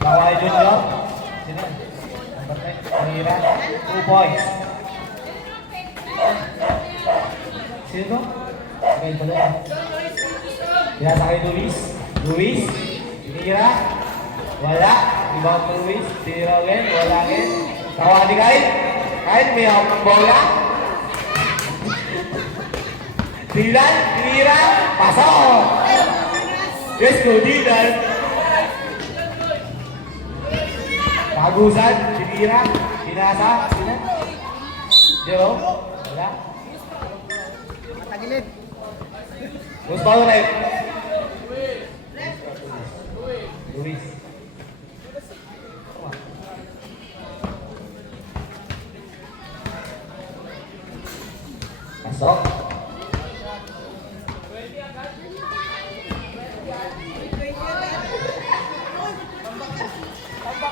Kawai Junior. Sino? Number 10. Kanira. 2 points. Sino? Okay, pala yan. Pinasa kay Luis. Luis. Tinira. Wala. Rebound to Luis. Tinira ulit. Wala ulit. Kawani kahit. Kahit may hawak ng bola. Dylan. Tinira. Pasok. Yes, go Dylan. Kagusan. Tinira. Pinasa. Sino? Jero. Wala. Tagilid. Gusto ko rin. Luis. Pasok.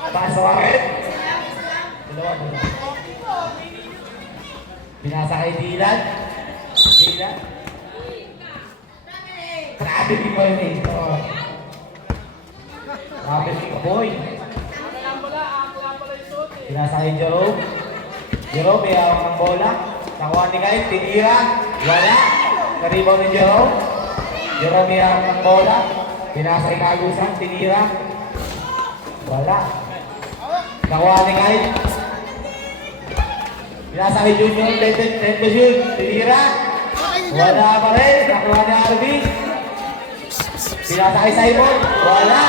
Pasok rin. Dalawa. Pinasa kay Dylan. Dylan. Grabe ni Boy nito. Grabe ni Boy. Pinasa kay Jerome. Jerome, may hawak ng bola. Nakuha ni Kahit, tinira. Wala. Karibaw ni Jerome. Jerome, may hawak ng bola. Pinasa kay Kagusan, tinira. Wala. Nakuha ni Kahit. Pinasa kay Junior, Tente shoot. Tinira. Wala pa rin. Nakuha ni Arby. Pinasa kay Simon. Wala.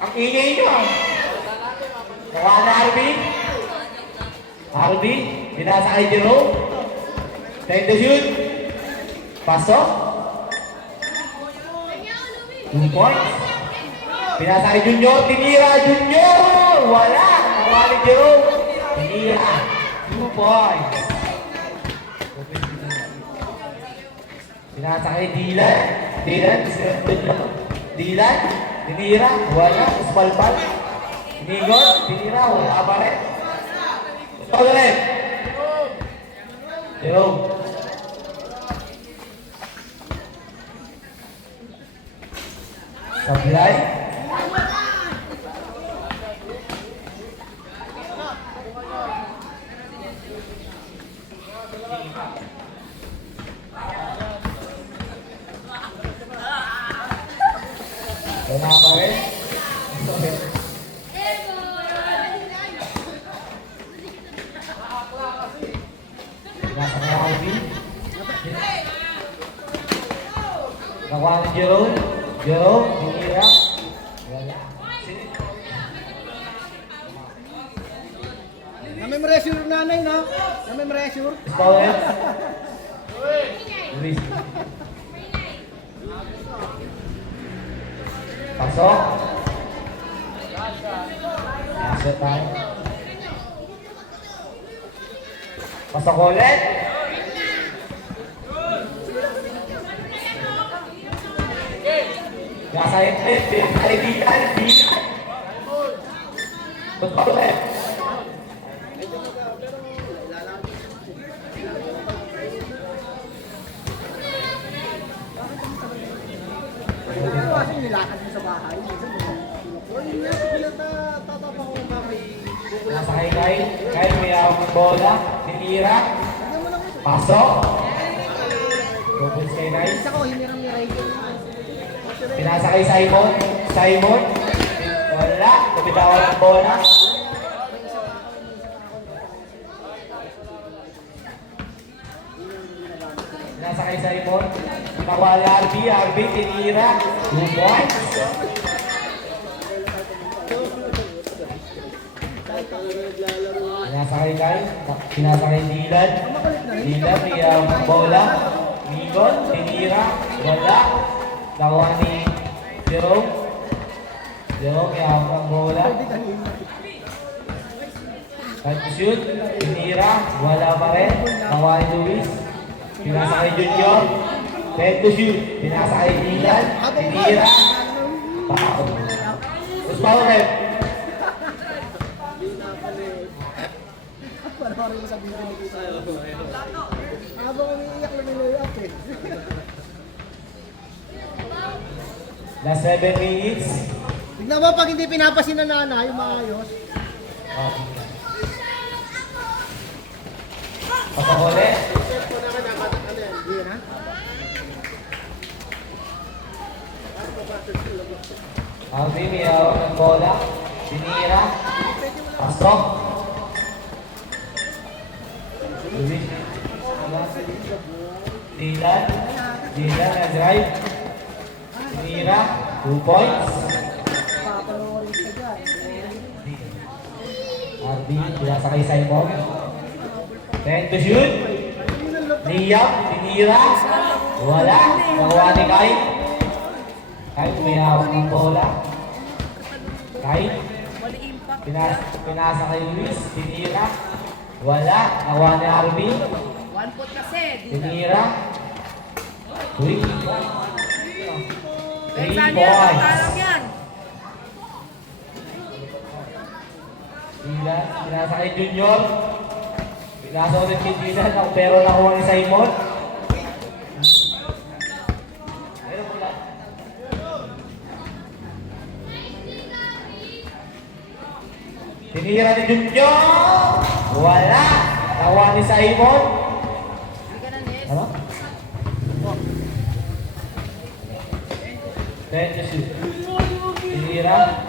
Ang ingay nyo. Nakuha ni Arby. Arby. Pinasa kay Jerome. Tente shoot. Pasok. 2 points. Pinasa kay Junior. Tinira Junior. Wala. Nakuha ni Jerome. Tinira. 2 points. Pinasa kay Dylan. Dylan. Tinira. Wala. Uspalpal. Tinigot. Tinira. Wala pa rin. Gusto ko rin. Jerome. Sablay. Wala pa rin. Nasa kaya Alvin. Nakuha ni Jerome. Jerome, tinira. Wala. Na-memorize yung nanay, no? Na-memorize yung. Stowell. Luis. Pasok. Asset tayo. Pasok ulit. Nasa itlip. Ay, Dylan. Pasok ulit. Kasi nilakad mo sa bahay. Tatapang ko ba kay... Nasa kay Kyle may hawak ng bola. Tinira. Pasok. Doubles kay Kyle. Isa ko, hinirang ni Ray. Pinasa kay Simon. Simon. Wala. Nabitawan ng bola. Pinasa kay Simon. Pinawala Arby. Arby tinira. 2 points. Pinasa kay Kyle. Pinasa kay Dylan. Dylan may hawak ng bola. Migon. Tinira. Wala. Nakuha ni Jerome. Jerome, may hawak ng bola. Kahit shoot, tinira, wala pa rin. Nakuha ni Luis. Pinasa kay Junior. Kahit shoot, pinasa kay Dylan. Tinira. Foul. Tapos foul rin. Parang mo sabihin ko dito. Habang umiiyak lang yung layup eh. Last 7 minutes. Tignan mo pag hindi pinapasin na nana, yung maayos. Okay. Pasok ulit. Yun ha? Alvin, may hawak ng bola. Tinira. Pasok. Luis. Dylan. Dylan na drive. Tinira. 2 points. Papanoorin ka dyan. Alvin, pinasa kay Simon. 10 to shoot. Liam, tinira. Wala. Nakuha ni Kai. Kai, may hawak ng bola. Kai. Pinasa kay Luis. Tinira. Wala. Nakuha ni Alvin. 1 foot kasi. Tinira. 3 Saan yan? points. Parang yan. Dylan, pinasa kay Junior. Pinasa ulit kay Dylan, pero nakuha ni Simon. Ayun pula. Tinira ni Junior. Wala. Nakuha ni Simon. Hindi ka na, Nes. Ano? 10 to shoot. Tinira.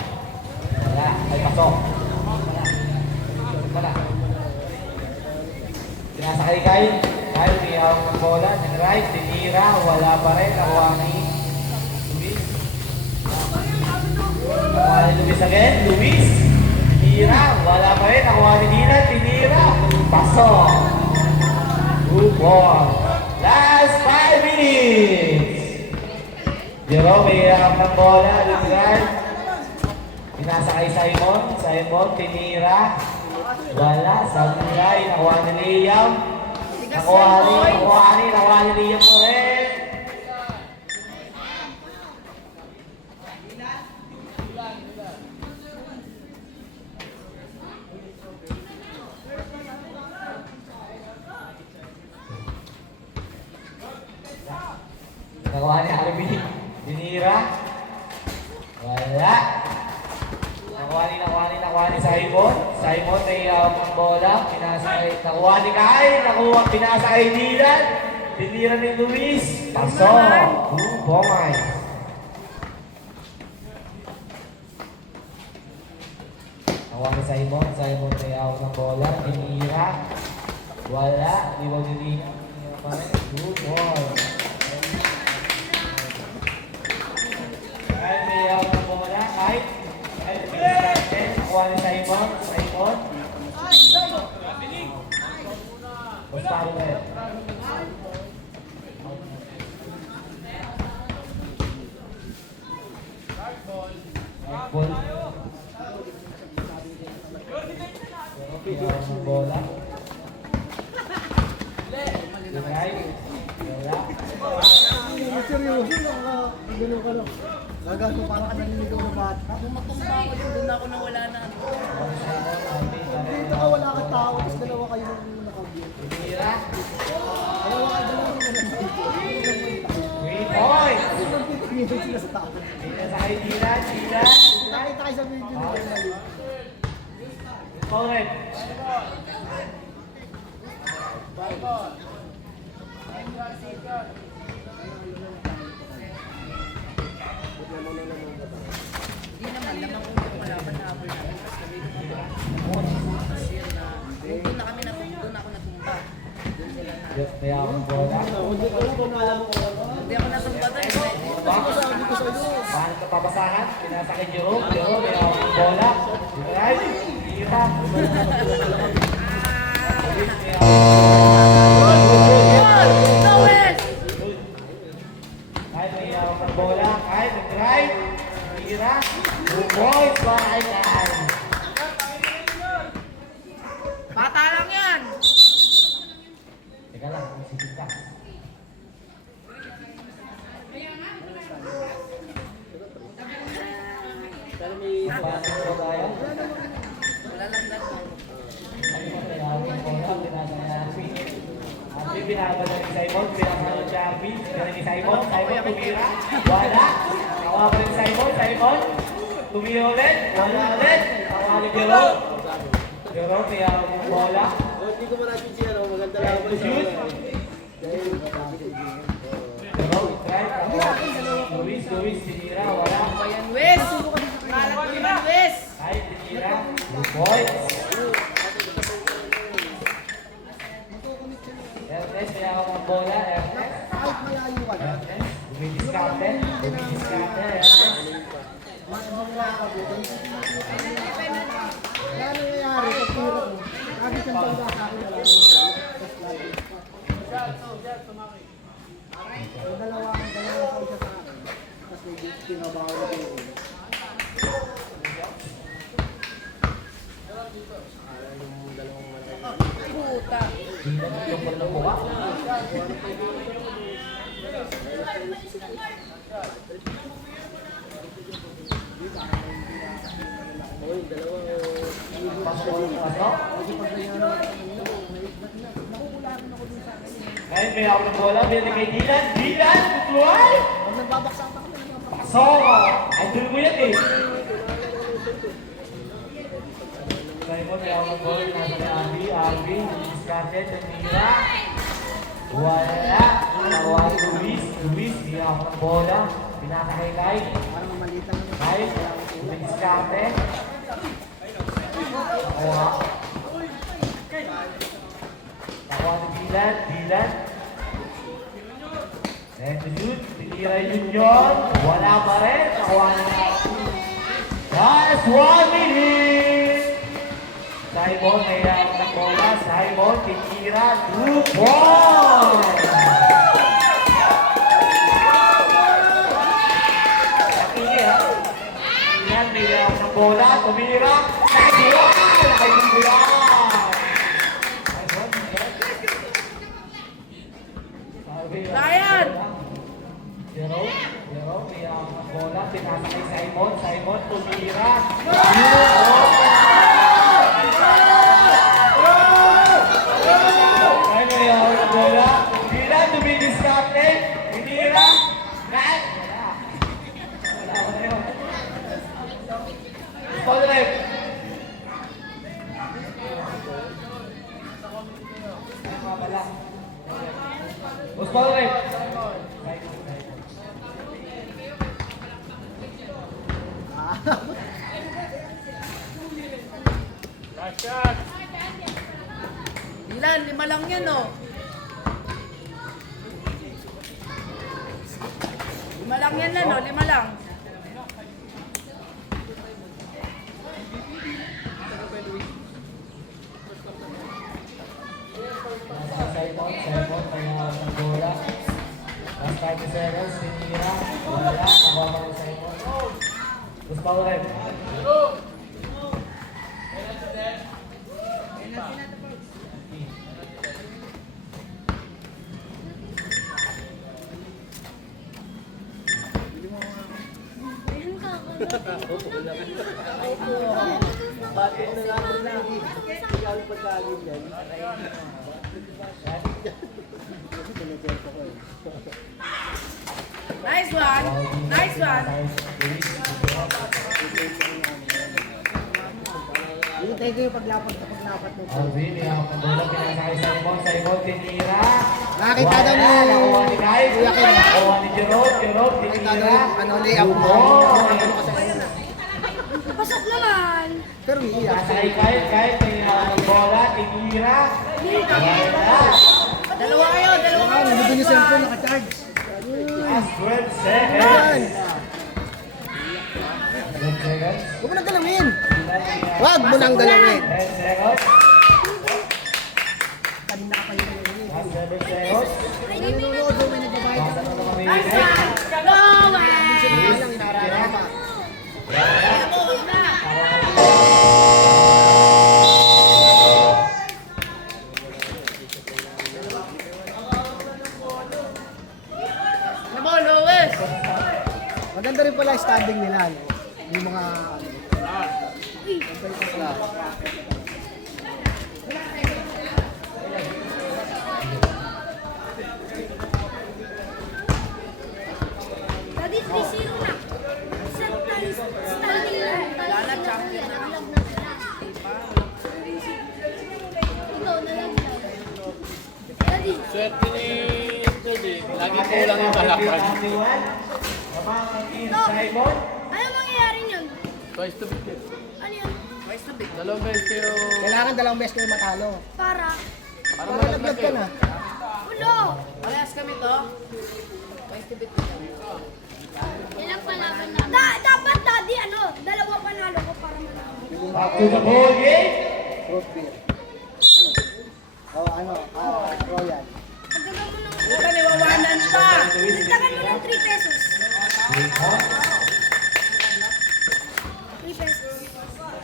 Wala. Ay, pasok. Wala. Pinasa kay Kyle. Kyle, may hawak ng bola. Right, tinira. Wala pa rin. Nakuha ni Luis. Nakuha ni Luis again. Luis. Tinira. Wala pa rin. Nakuha ni Dylan. Tinira. Pasok. Good ball. Last 5 minutes. Jerome, may hawak ng bola. Lugran. Pinasa kay Simon. Simon, tinira. Wala. Samurai. Nakuha ni Liam. Nakuha ni Liam po rin. Nakuha ni Harvey. Tinira. Wala. Nakuha ni Simon. Simon, may hawak ng bola. Nakuha ni Kai. Pinasa kay Dylan. Tinira ni Luis. Pasok. 2 points. Nakuha ni Simon. Simon, may hawak ng bola. Tinira. Wala. Iwaw ni Dylan. 2 points. Kahit may hawak ng bola. Kahit. Nakuha ni Simon. Simon. Basta ulit. Ball. Pero ng bola. Right. Wala. Seryoso lang. Gulo ka lang. Gagano parang ka naniligaw na bata. Matumba ako yun. Doon ako nawala na. Dito ka wala kang tao, tapos dalawa kayo nung nakabiyot. Tinira. Dalawa kayo dalawa na nandito. 3 points. Nagtitingin sila sa tao. Pinasa kay Dylan. Dylan. Nakita kayo sa video nila yung mali. Paulit. Hindi naman. Lamang kung kalaban na habol namin. Tapos kami kasi na. Doon na kami doon ako natumba. Doon sila na. May hawak ng bola. Hindi ko alam kung alam ko alam. Hindi ako natumba doon. Sabi ko sa iyo. Paano ito papasahan? Pinasa kay Jerome. Jerome, may hawak ng bola. Right. Tira. Gawin! Kahit may hawak ng bola. Kahit nag-drive. Tira. 2 points para kay Kyle. Bata lang yan! Teka lang, isipin ka. Paano ito tayo? Wala lang lang. Ay, may hawak ng bola. Pinasa kay Harvey. Harvey Binabala ni Simon. Pinakano ni Jarvis. Pero ni Simon. Simon tumira. Wala. Nakuha pa rin Simon. Simon. Tumira ulit. Wala ulit. Nakuha ni Jerome. Jerome, kaya ang bola. Hindi ko marami siya, no? Maganda lang ako siya. Dahil Jerome, try. Luis, tinira. Wala. Ayan, Wes! Kalat mo naman, Wes! Ay, tinira. Good points. Ernest, kaya ako ng bola. Ernest. kahit malayo ka na, Ernest. Dumidiskarte. Ernest. mas makakabutan. Kaya nangyayari, pag tira mo, kahit ang pagka sa akin na lang. Dalawa pa isa sa akin. Tapos may tinabaho na ko. Puta! Yung pala ng buka. Ngayon may ako ng bola, binili kay Dylan. Dylan, tutluan! Pag nagbabaksak ako, Pasok! Idol mo yan eh. Simon, may ako ng bola. Nasa kay Abby. Abby, diskarte, tumira. Wala. Nakuha ni Luis. Luis, hindi ako ng bola. Pinasa kay Kai. parang mamalita naman. Kai, diskarte. Nakuha. Nakuha ni Dylan. Dylan. Ito yun. Tinira yun yun. Wala pa rin. Nakuha na. Last 1 minute. Simon, may ako ng bola. Simon, tinira. 2 points. Nakini ha. Yan, may ako ng bola. Tumira. Nakikira. Nakikira. Ryan! Jerome, may ako ng bola. Pinasa kay Simon. Simon, tumira. Ay, may ako ng bola. Tira, dumidiskarte. Tinira. Kat. Wala ko na yun. Foul rep. Wala. Foul rep. Dylan, 5 lang yan, oh. 5 lang yan, no? 5 lang. Simon, may ako ng bola. Last 5 seconds, tinira. Wala, nakuha pa rin Simon. Tapos foul rep. Bakit na nga rin lang? Ikaw yung pagkain yan. Nice one! Nice one! Hintay ko yung paglapat mo. Alvin, may ako ng bola. Pinasa kay Simon. Simon, tinira. Nakakita daw ni... Nakuha ni Kai. Kuya Kim. Nakuha ni Jerome. Jerome, Nakita daw tinira. yung ano, layup mo. Pasok naman! Pero iiyak. Nasa kay Kai. Kai, may ako ng bola. Tinira. Wala. Dalawa kayo! Ano doon yung cellphone naka-charge? Last 12 seconds. Yan! 10 seconds. Huwag mo nang galawin! Huwag mo nang galawin! 10 seconds. Kanina ka pa yung galawin. Last 7 seconds. May nanonood doon, may nagbabayad Basta ka na naman. mga Nice minutes. one! Go, man! Kaya lang, inaaraan pa. Bukas na! Come on, Lois! Maganda rin pala yung standing nila. No? Yung mga... Mabait na sila. Swerte ni Judy. Lagi kulang yung balapan. Simon. Ano mangyayari niyan? Twice to beat. Ano yun? Twice to big. Dalawang beses kayo. Kailangan dalawang beses kayo matalo. Para? Para Para malaglag laglag ka kayo. na. Ulo! Parehas kami to. Twice to big. Ilang palaban na? Dapat daddy, ano, dalawa panalo ko para manalo. Back to the ball game. Root beer. Royal. Pagdagan mo ng... Puta, niwawanan pa! Pagdagan mo ng 3 pesos. 3 pesos.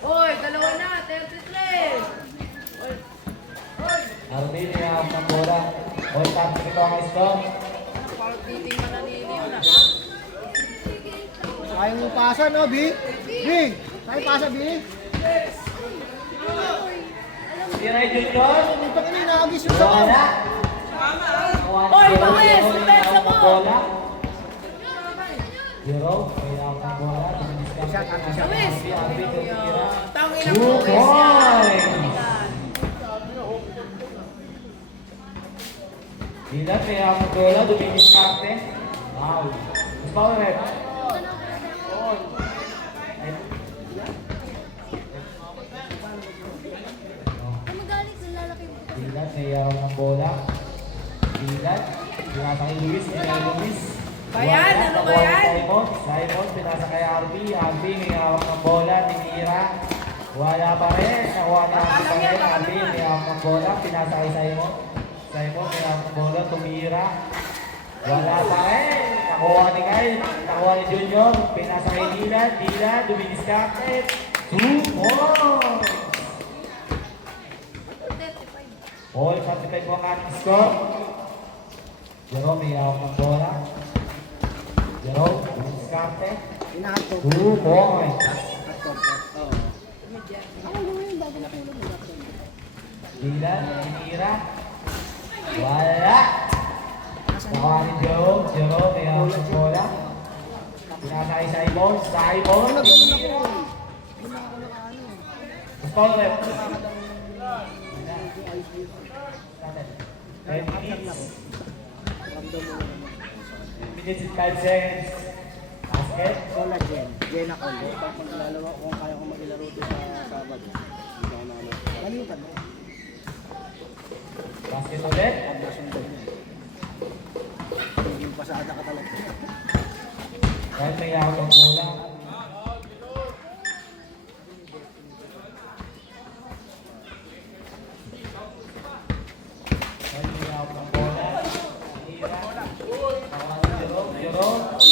Oy, dalawa na! 33! Arvin, hiyawak ng bola. All time ito ang score. Parang titing mananili yun ah. Sayang yung pasa, no, B? B! Sayang pasa, B? Si Ray Junior. Ito ka na, inaagis yung sabaw. Wala. Oy, Pawis! Depensa mo! Bola. Zero. Hiyawak ng bola. Pawis! Arvin, tumira. Tangin ang 2 Pawis yan! points. Dilan, may hiyawak ng bola. Duminis karte. Wow. Foul rep. Kung magalit, lalaki mo. Dilan, may hiyawak ng bola. Dilan, pinasa kay Luis, pinasa kay Luis. Bayan, Wala, ano ba nakuha yan? ni Simon, pinasa kay Arby. Arby, may hawak ng bola, tinira. Wala pa rin, nakuha ni Arby pa rin. Arby, may hawak ng bola, pinasa kay Simon. Simon, may hawak ng bola, tumira. Wala pa rin, nakuha ni Kyle, nakuha ni Junior, pinasa kay Dilan. Dilan, dumidiskarte. 2 points! All 45 po ang ating score. Jerome, may hawak ng bola. Jerome, dumidiskarte. Inahato. 2 points. Dilan, tinira. Wala. Nakuha ni Jerome. Jerome, may hawak ng bola. Pinasa kay Simon. Simon, tinira. Foul rep. 10 minutes. 10 minutes and 5 seconds. Basket. Cola Jen. Jen ako. Kung lalawa, kung kaya ko maglaro dito sa Sabado. Hindi ako na. Kalimutan mo. Basket ulit. Pag nasundan niya. Yung pasada ka talaga. Kahit may hawak ng bola. Kahit may hawak ng bola. Tinira. Nakuha ni Jerome. Jerome. Foul.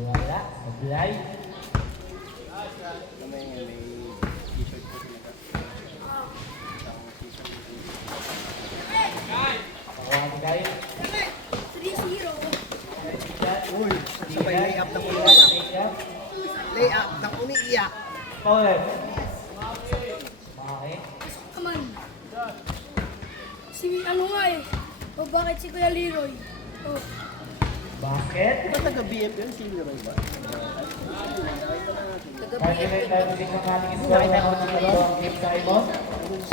Wala. Apply. May t-shirt ko sila. Nakuha ni Kyle. 3-0. Uy, sabay layup na umiiyak. Layup. Layup na umiiyak. Foul rep. Bakit? Come on. Si ano nga eh. O bakit si Kuya Leroy? Oh. Basket. Ito taga-BF yun, si Leroy ba? Kahit may tayo din ng ating score na ako ng dalawang game sa Simon.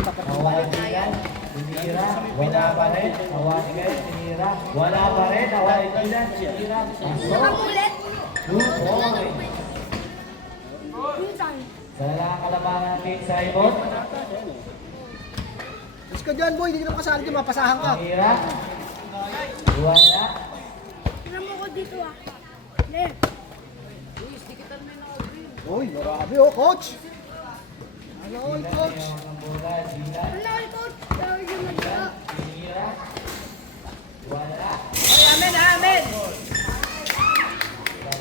Nakuha ni Dilan. Tinira. Wala pa rin. Nakuha ni Kyle. Tinira. Wala pa rin. Nakuha ni Dilan. Tinira. Pasok. Nakamulit? 2 points. Yung time. Sa lang kalabangan ng game Simon. Let's go dyan, boy. Hindi ka na makasali dyan. Mapasahan ka. Tinira. Wala. Tira mo ko dito ah. Len. Uy, marami oh, coach. Ano, Dilan. coach? Mayroon ng bola. Dilan. Ano ako coach? Tawag yung magka. Tinira. Wala. Oy, amen, amen!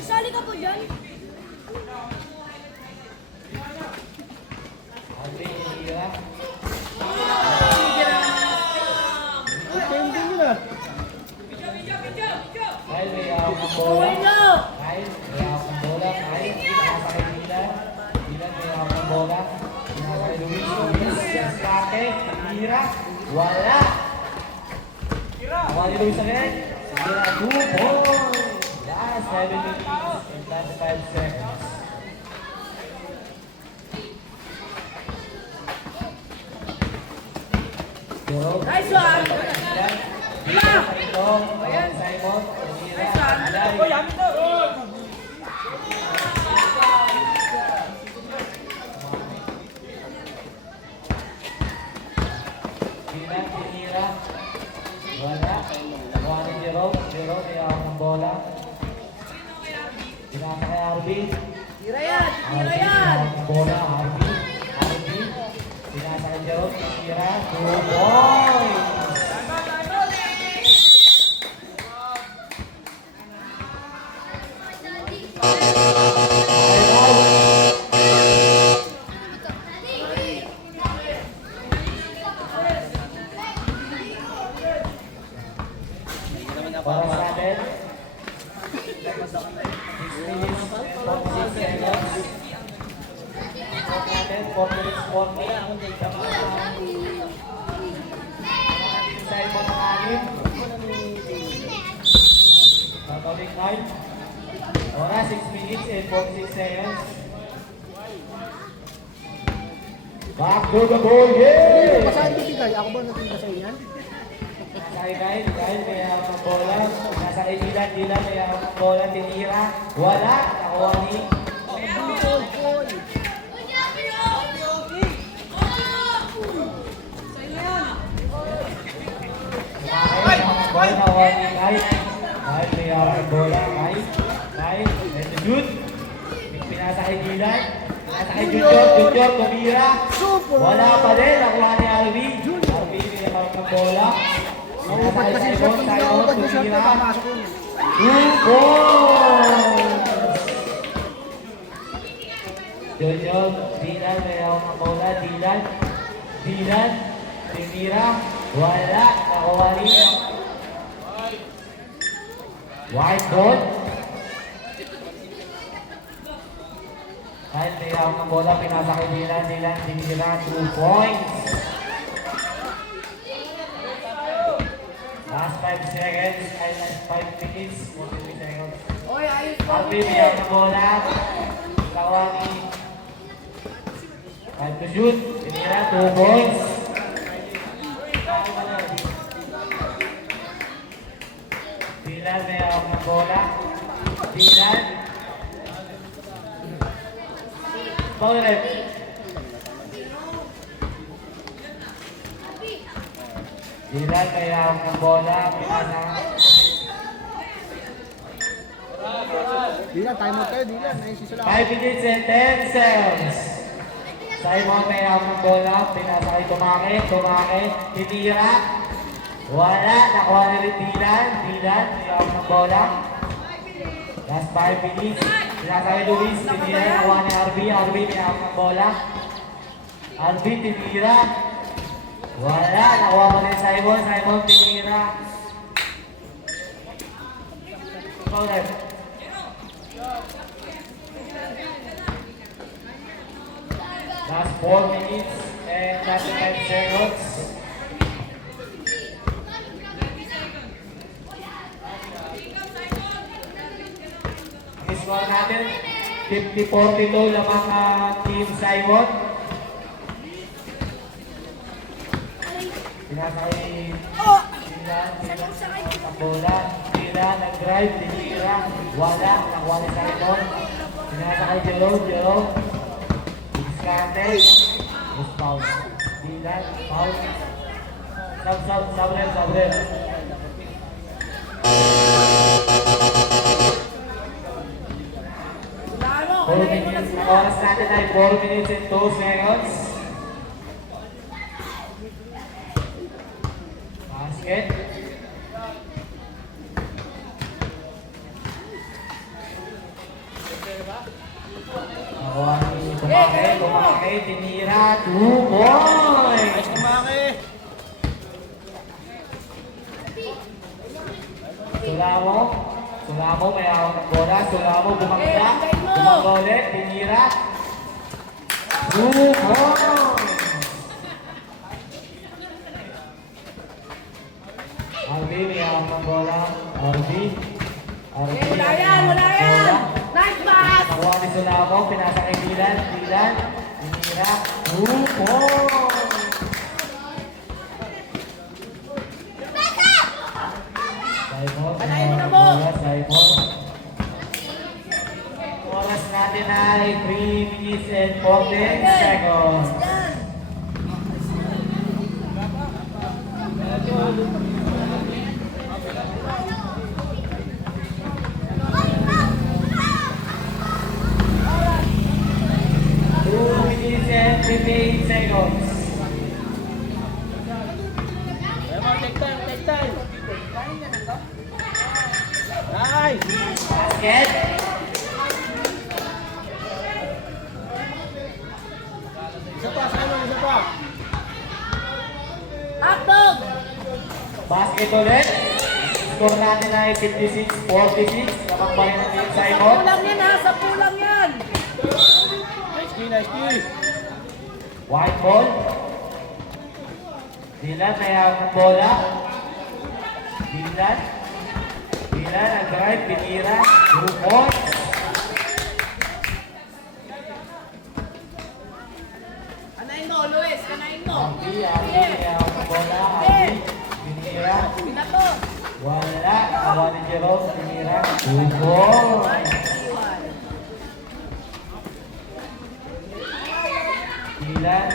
Sali ka po dyan? Alvin. Tinira. Okay, hindi nyo na. Kyle. May hawak ng bola. Uy, no! Kyle, may hawak ng bola. Kyle, pinasa kay Dilan. Dilan, may hawak ng bola. Pinasa kay Luis. Luis, diskarte. Tira. Wala. Nakuha ni Luis again. Tira, 2 points. 7 minutes and 35 seconds. Jerome. Nice one! Dito, Simon, Tenira, Alay. Dilan, Tenira. Wala. Nakuha ni Jerome. Jerome, may awak ng bola. Pinasa kay Arby. Tira yan! Arby, Tira may yan! awak ng bola. Arby. Arby. Pinasa kay Jerome. Tenira. 2 points. Para sa atin. 6 minutes and 46 seconds. Natin, 4 minutes 40. Simon ng anim. Babalik time. Oras 6 minutes and 46 seconds. Back to the goal, yeah! Pasahan bibigay, ako ba natin sa inyan? Dahil may hawak ng bola. Nasa kay Dilan, may hawak ng bola. Tinira. Wala. Nakuha ni. Kahit nakuha ni Kahit. Kahit may hawak ng bola. Kahit. And the shoot. Pinasa kay Dilan. Pinasa kay Junior. Tumira. Wala pa rin. Nakuha ni Alvin. Alvin may hawak ng bola. Naubad kasi siya, kung naubad mo siya, pamasok yun. 2 points! Junior, Dilan, may hawak ng bola. Dilan, Tinira, wala. Nakuha rin. White ball. Kahit may hawak ng bola, pinasa kay Dilan, Tinira, 2 points. Last 5 seconds, ay last 5 minutes, 43 seconds. Oy, ayos po! Alvin, may hawak ng bola. Kawani. Time to shoot. Tinira, 2 points. Dilan, may hawak ng bola. Dilan. Foul red. Dilan, may hawak ng bola. Pinasa. Dilan, time out kayo, Dilan. Ayun sila. 5 minutes and 10 seconds. Simon may hawak ng bola. Pinasa kay Tumake. Tinira. Wala. Nakuha ni rin Dilan, may hawak ng bola. Last 5 minutes. Pinasa kay Luis. Tinira. Nakuha ni Arby, may hawak ng bola. Arby, tinira. Wala. Nakuha mo ni Simon, tinira. Correct. Last 4 minutes and 35 seconds. Score natin 50-42 lamang Team Simon. Pinasa kay Dilan sa bola. Dilan nag-drive, tinira. Wala. Nakuha ni Simon. Pinasa kay Jerome. Diskarte. Just foul. Dilan, foul. Sabrel. Wala mo! 4 minutes. Ang oras natin ay 4 minutes and 2 seconds. Basket. Nakuha ni Tumake, tinira, 2 points! Sulamo, may hawak ng bola. Sulamo, bumangga. Bumangga ulit, tinira. 2 points! Arby, may hawak ng bola. Arby. Wala yan! Sulamo, pinasa kay Dylan, tinira, 2 points! Simon, Panayin mo na mo! Simon. Oras natin ay 3 minutes and 14 seconds. Yan. Two minutes and 58 seconds. Take time, take time. Nice. Basket. Isa pa, Simon, isa pa. Hotdog! Basket ulit. Score natin ay 56-46. Kapag pa rin natin Sa Simon. pulang yan ha, sa pulang yan! Nice key, nice key. White ball. Dylan may hawak ng bola. Dylan, ang drive, pinira. 2 points. Kanain mo, Luis, kanain mo! Abi may hawak ng bola. Abi, pinira. Binato! Wala. Kawa ni Jerome, pinira. 2 points. Dylan,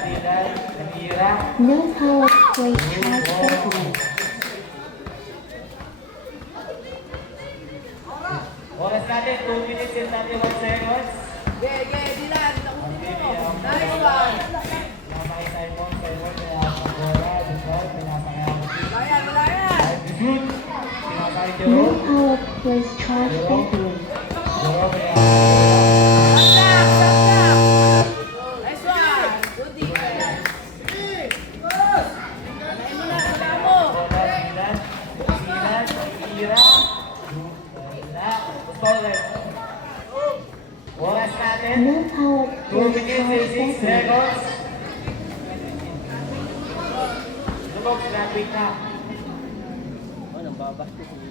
pinira. No power play 2 charge button. points. Oras natin, 2 minutes and 31 seconds. Dylan, nakunin mo! Nice one! Pinasa kay Simon, may hawak ng bola. Dukal, pinasa kay Agustin. Wala yan, wala yan! Shoot! Pinasa kay No Jerome. power plays charge Jerome, button. Jerome may hawak ng bola. Sunlock! Sunlock! Nice one! Good defense! Kanain mo na, wala mo! Bola, Dylan, pinira. Wala. Gusto ulit. Oras natin, No power 2 plays minutes and 6 charge button. seconds. Lubog, traffic na. Oh, nang babasket ni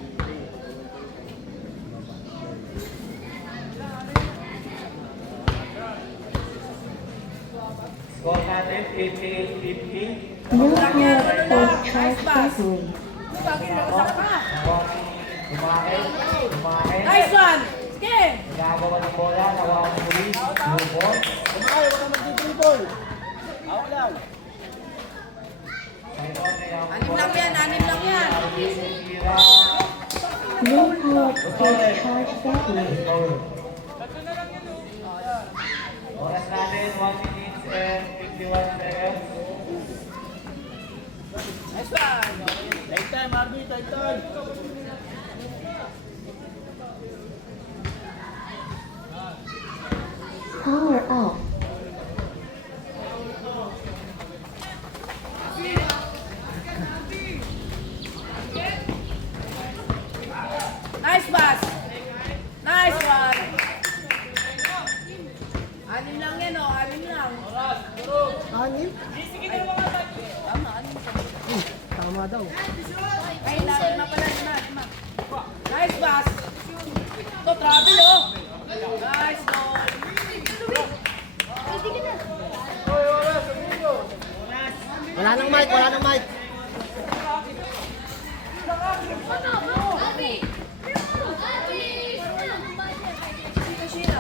Score natin, 58-50. No power plays charge button. Kumain. Nice one! Sige! Gagawa ng bola, nakuha ng muli. 2 points. Kumain, huwag kang mag-dribble. Out lang. Simon, may hawak ng Anim bola. lang yan, anim lang yan! Tira. No power plays charge button. Oras natin, 1 minutes and 51 seconds. Nice one! Take time, RB, take time. Power off. Nice pass! Nice one! Anim lang yan o, anim lang. Anim? Tama, anim pa. Tama daw. Ay, lima pala, lima. Nice pass! Ito, travel oh! Nice goal! Wala nang mic, wala nang mic. Dito siya.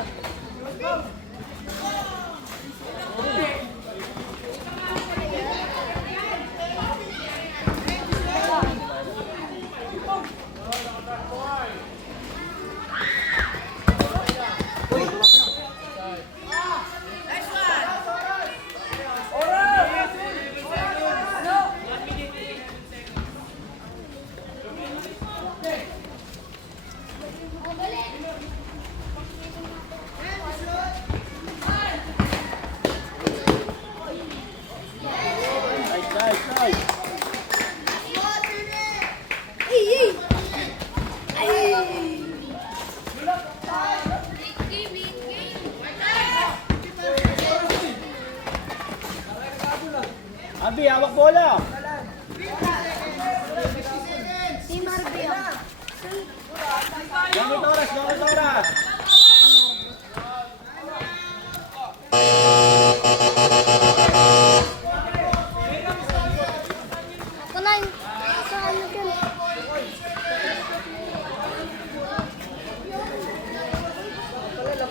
Nice one! Nice, nice, nice. Abi, hawak bola. Team RBO. Gamit oras, gamit oras.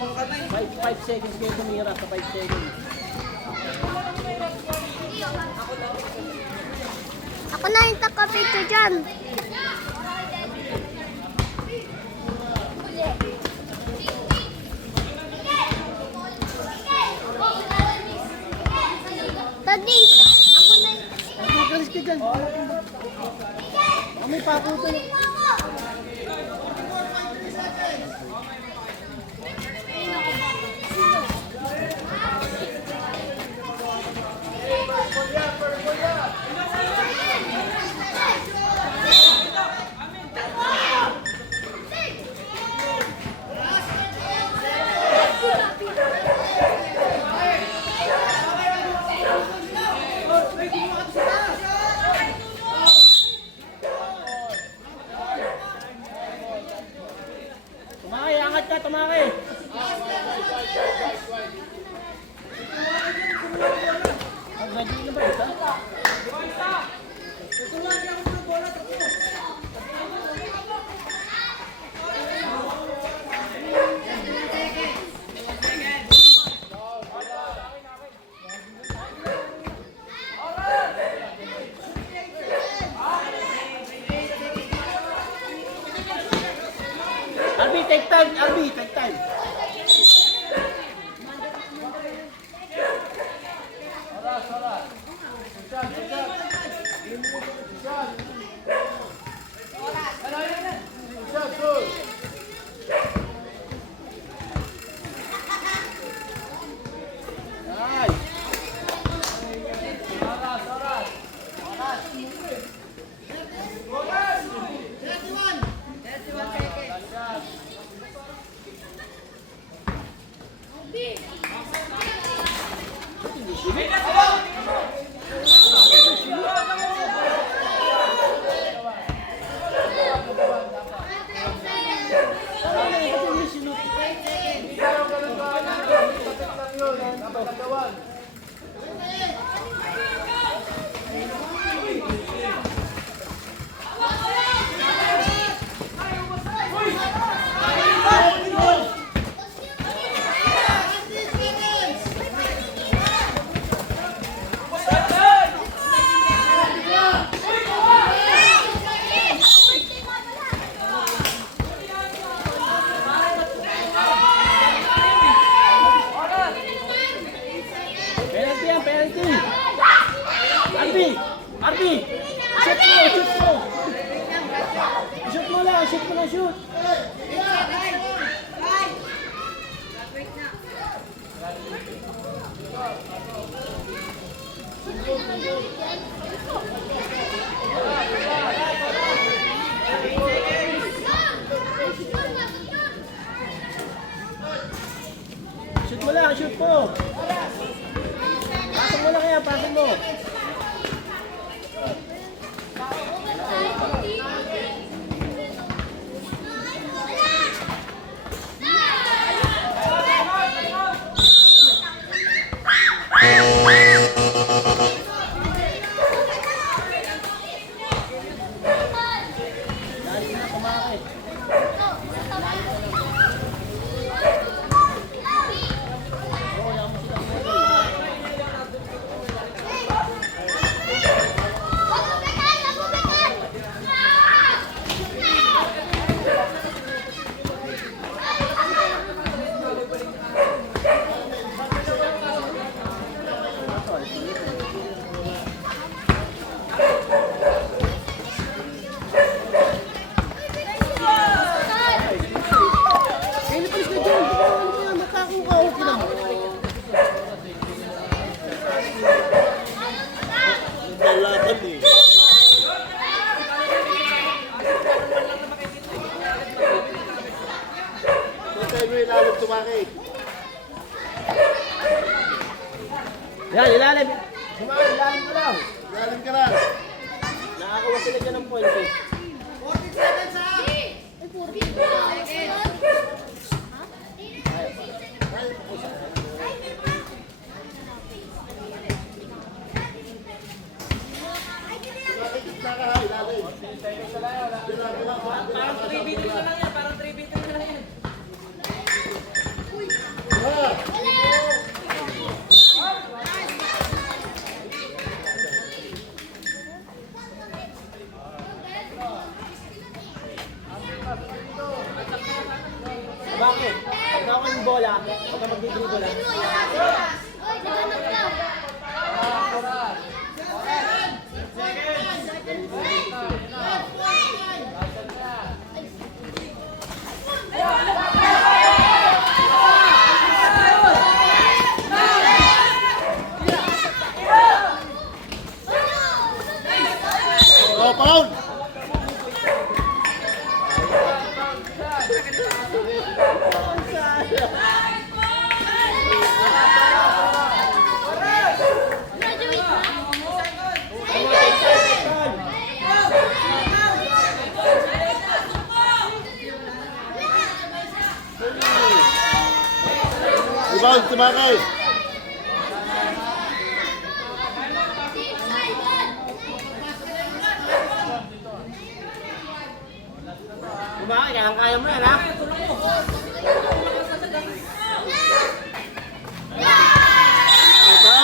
Dalawang kamay. 5 seconds kayo tumira sa 5 seconds. Ako na yung takapito dyan. Daddy, ako na yung... Magalis ka dyan. May pakuto na. Tumakay, angat ka, tumakay. Ready na ba ito? Arby, take time. Arby, take time. Penalty yan, penalty. Arby, Arby. Shoot mo, shoot mo. Shoot mo lang, shoot mo lang, shoot. Shoot mo lang, shoot mo. Pasok mo lang kaya, pasok mo. Dali na, kumakay. Kaya napalis ka dyan. Matakong ka, okay lang. Lalaban eh. Kaya mo ilalim tumakay. Yan, ilalim. Tumakay, ilalim ka lang. Ilalim ka lang. Nakakawa sila dyan ng points eh. 40 seconds ha! Ay, 40 seconds! Parang 3v3 na lang yan. Parang 3v3 na lang yan. Ikaw ko yung bola. Huwag ka mag-dribble lang. Oy, naghanap ka. Oh, Paul! Graduate na. Rebound, tumakay! Kumakay, kaya mo yan, ha? Ito!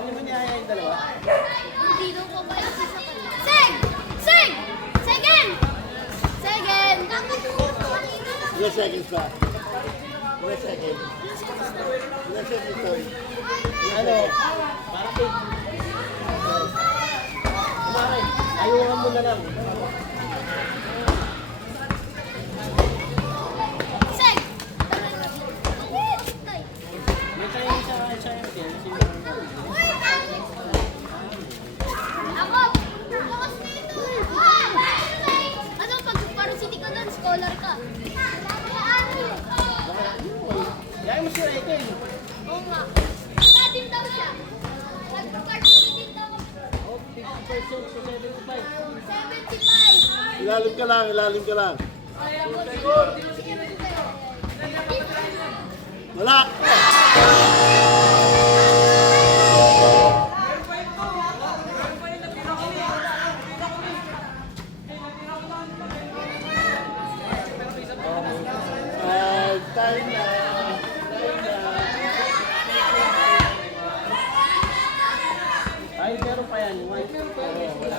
Ano ba niya yung dalawa? Dito ko ba yung isa ka? Seg! Seg! Segen! Segen! Ilang seconds ba? Ilang seconds? Ilang seconds to? Ano? Para kay... Kumakay, ayungan mo na lang. Seg! May tayo sa MTL. Ako! Lakas nito! Ano, pag parang city ka doon, scholar ka. Kaya mo si Rachel. Oo nga. Natin daw siya. Nag-cartoon daw. Oh, 50% sa 75. 75. Ilalim ka lang, ilalim ka lang. Wala! Time na! Ay, meron pa yan. White. Pero wala.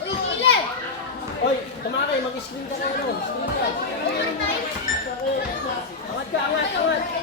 Uy, Kile! Oy, tumakay, mag-screen ka na ano. Screen ka. Angat ka, angat, angat.